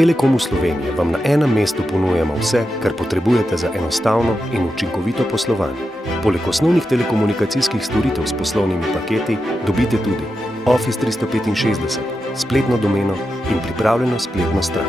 Telekomu Slovenije vam na enem mestu ponujamo vse, kar potrebujete za enostavno in učinkovito poslovanje. Poleg osnovnih telekomunikacijskih storitev s poslovnimi paketi dobite tudi Office 365, spletno domeno in pripravljeno spletno stran.